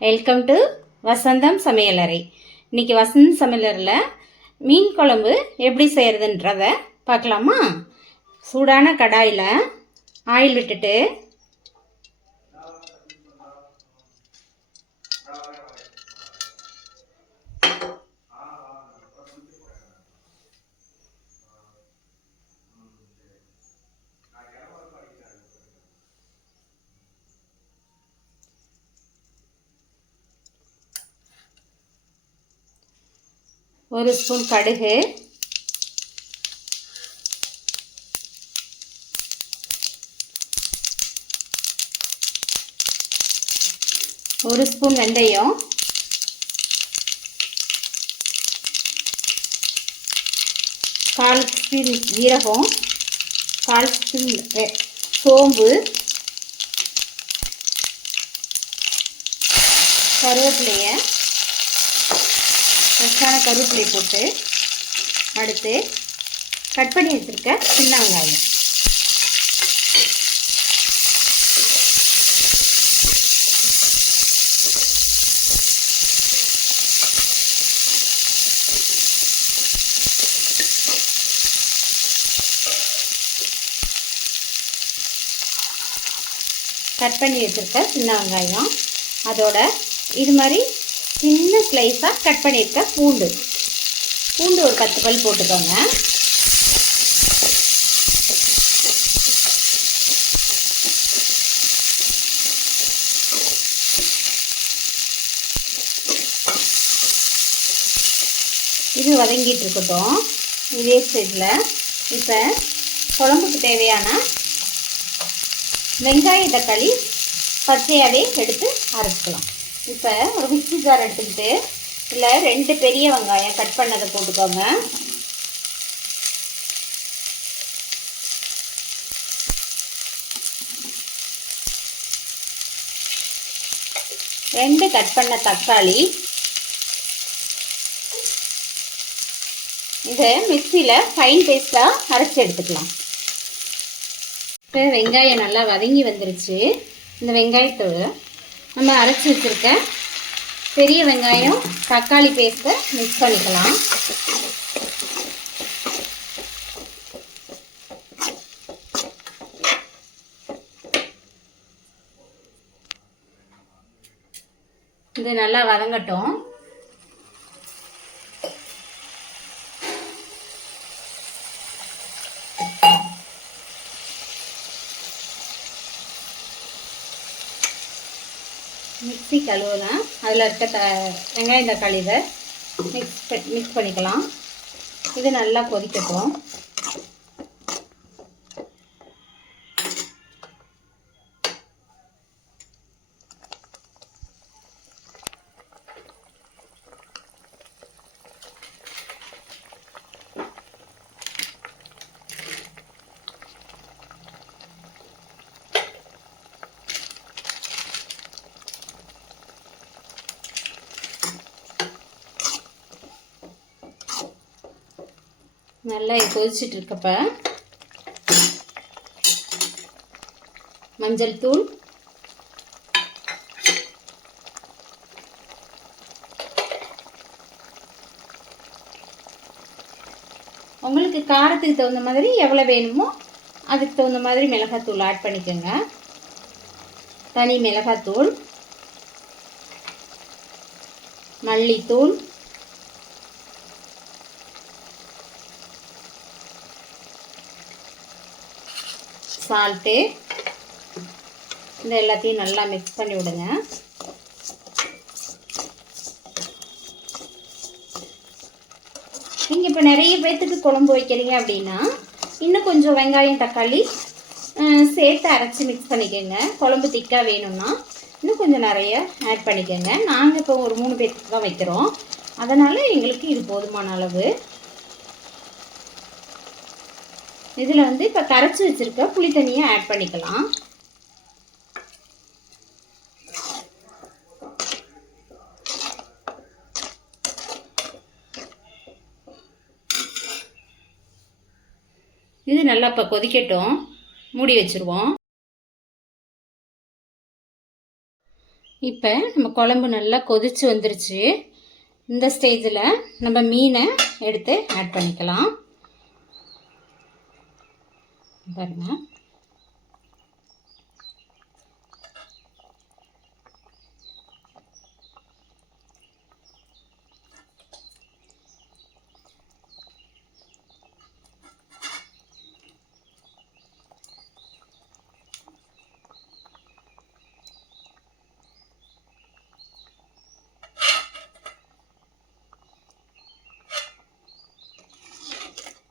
Welcome to வசந்தம் சமையலறை. இன்றைக்கி வசந்தம் சமையலறையில் மீன் குழம்பு எப்படி செய்கிறதுன்றத பார்க்கலாமா? சூடான கடாயில் ஆயில் விட்டுட்டு ஒரு ஸ்பூன் கடுகு, ஒரு ஸ்பூன் வெந்தயம், கால் ஸ்பூன் ஜீரகம், கால் ஸ்பூன் சோம்பு, கருவேப்பிலையை ஃப்ரெஷ்ஷான கருவேப்பிலை போட்டு அடுத்து கட் பண்ணி வச்சுருக்க சின்ன வெங்காயம், கட் பண்ணி வச்சுருக்க சின்ன வெங்காயம், அதோட இது மாதிரி சின்ன ஸ்லைஸாக கட் பண்ணியிருக்க பூண்டு ஒரு 10 பல் போட்டுக்கோங்க. இது வதங்கிட்டு இருக்கட்டும். இதே ஸ்டேஜில் இப்போ குழம்புக்கு தேவையான வெங்காய தக்காளி பச்சையாகவே எடுத்து அரைச்சிக்கலாம். இப்போ ஒரு மிக்ஸி ஜார் எடுத்துக்கிட்டு இதில் 2 பெரிய வெங்காயம் கட் பண்ணதை போட்டுக்கோங்க. ரெண்டு கட் பண்ண தக்காளி, இதை மிக்ஸியில் ஃபைன் பேஸ்ட்டாக அரைச்சி எடுத்துக்கலாம். இப்போ வெங்காயம் நல்லா வதங்கி வந்துருச்சு. இந்த வெங்காயத்தோடு நம்ம அரைச்சி வச்சுருக்க பெரிய வெங்காயம் தக்காளி பேஸ்ட்டை மிக்ஸ் பண்ணிக்கலாம். இது நல்லா வதங்கட்டும். மிக்ஸி கழுவலாம். அதில் இருக்க வெங்காயம் தக்காளி இதை மிக்ஸ் பண்ணிக்கலாம். இது நல்லா கொதிக்கட்டும். நல்லா கொதிச்சுட்டு இருக்கப்ப மஞ்சள் தூள், உங்களுக்கு காரத்துக்கு தகுந்த மாதிரி எவ்வளோ வேணுமோ அதுக்கு தகுந்த மாதிரி மிளகாத்தூள் ஆட் பண்ணிக்கோங்க. தனி மிளகாத்தூள், மல்லித்தூள், சால்ட்டு, இந்த எல்லாத்தையும் நல்லா மிக்ஸ் பண்ணி விடுங்க. நீங்கள் இப்போ நிறைய பேர்த்துக்கு குழம்பு வைக்கிறீங்க அப்படின்னா இன்னும் கொஞ்சம் வெங்காயம் தக்காளி சேர்த்து அரைச்சி மிக்ஸ் பண்ணிக்கோங்க. குழம்பு திக்காக வேணும்னா இன்னும் கொஞ்சம் நிறைய ஆட் பண்ணிக்கோங்க. நாங்கள் இப்போ ஒரு 3 பேர்த்துக்கு தான் வைக்கிறோம், அதனால் எங்களுக்கு இது போதுமான அளவு. இதில் இப்போ கரைச்சி வச்சுருக்க புளி தண்ணியை ஆட் பண்ணிக்கலாம். இது நல்லா இப்போ கொதிக்கட்டும். மூடி வச்சுருவோம். இப்போ நம்ம குழம்பு நல்லா கொதிச்சு வந்துருச்சு. இந்த ஸ்டேஜில் நம்ம மீனை எடுத்து ஆட் பண்ணிக்கலாம். பாருங்க,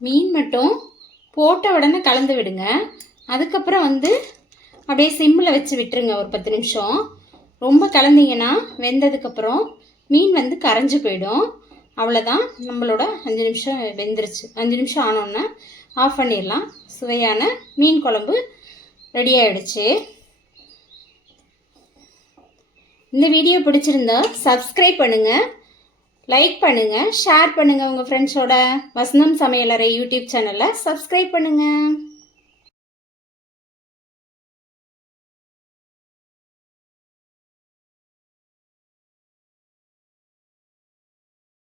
மீன் மட்டும் போட்ட உடனே கலந்து விடுங்க. அதுக்கப்புறம் அப்படியே சிம்மில் வச்சு விட்டுருங்க ஒரு 10 நிமிஷம். ரொம்ப கலந்தீங்கன்னா வெந்ததுக்கப்புறம் மீன் கரைஞ்சி போயிடும். அவ்வளோதான், நம்மளோட 5 நிமிஷம் வெந்துருச்சு. 5 நிமிஷம் ஆனோன்னே ஆஃப் பண்ணிடலாம். சுவையான மீன் குழம்பு ரெடி ஆகிடுச்சு. இந்த வீடியோ பிடிச்சிருந்தா சப்ஸ்கிரைப் பண்ணுங்கள், லைக் பண்ணுங்கள், ஷேர் பண்ணுங்கள் உங்கள் ஃப்ரெண்ட்ஸோட. வசந்தம் சமையலறை யூடியூப் சேனலை சப்ஸ்கிரைப் பண்ணுங்கள்.